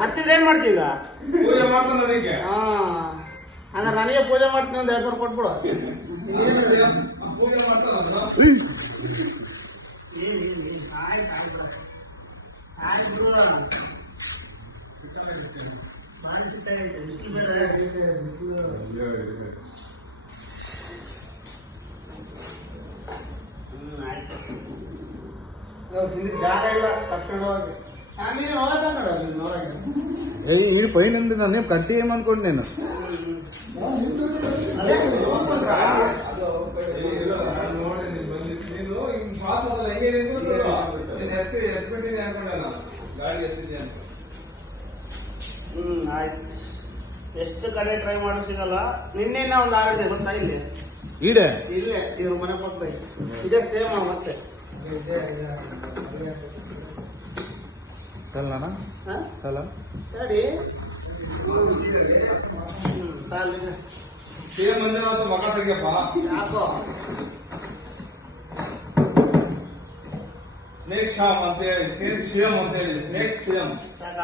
ಹತ್ತಿದೇನ್ ಮಾಡ್ತೀಗ ಪೂಜೆ ಮಾಡ್ತಾನೆ ಅಂದ್ರೆ ನನಗೆ ಪೂಜೆ ಮಾಡ್ತೀನಿ ಒಂದು 200 ಕೊಟ್ಬಿಡು. ಪೂಜೆ ಮಾಡ್ತಾನ ಜಾಗ ಇಲ್ಲ ಕರ್ಕೊಂಡು ಹೋಗಿ ಈ ಪೈನಿಂದ ನಾನು ಕಟ್ಟಿ ಏನ್ ಅನ್ಕೊಂಡು ನೀನು ಆಯ್ತು. ಎಷ್ಟು ಕಡೆ ಟ್ರೈ ಮಾಡೋ ಸಿಗಲ್ಲ. ನಿನ್ನೆ ಒಂದು ಆಗಿದೆ ಗೊತ್ತಾ ಇಲ್ಲಿ ಇಲ್ಲೇ ಇದ್ರ ಮನೆ ಕೊಡ್ತಾ ಇದೇ ಸೇಮ್ ಮತ್ತೆ ಸಲನ ಸಲ ಸರಿ ಸಾಲಿನ ಮಂಜುನಾಥ ಮಗ ತೆಗಿಯಪ್ಪ ಯಾಕೋ ಸ್ನೇಕ್ ಶಾಮ್ ಅಂತ ಹೇಳಿ ಸ್ನೇಕ್ ಶಿವಮ್ ಅಂತ ಹೇಳಿ ಸ್ನೇಕ್ ಶಿವಮ್ ಸಾಕ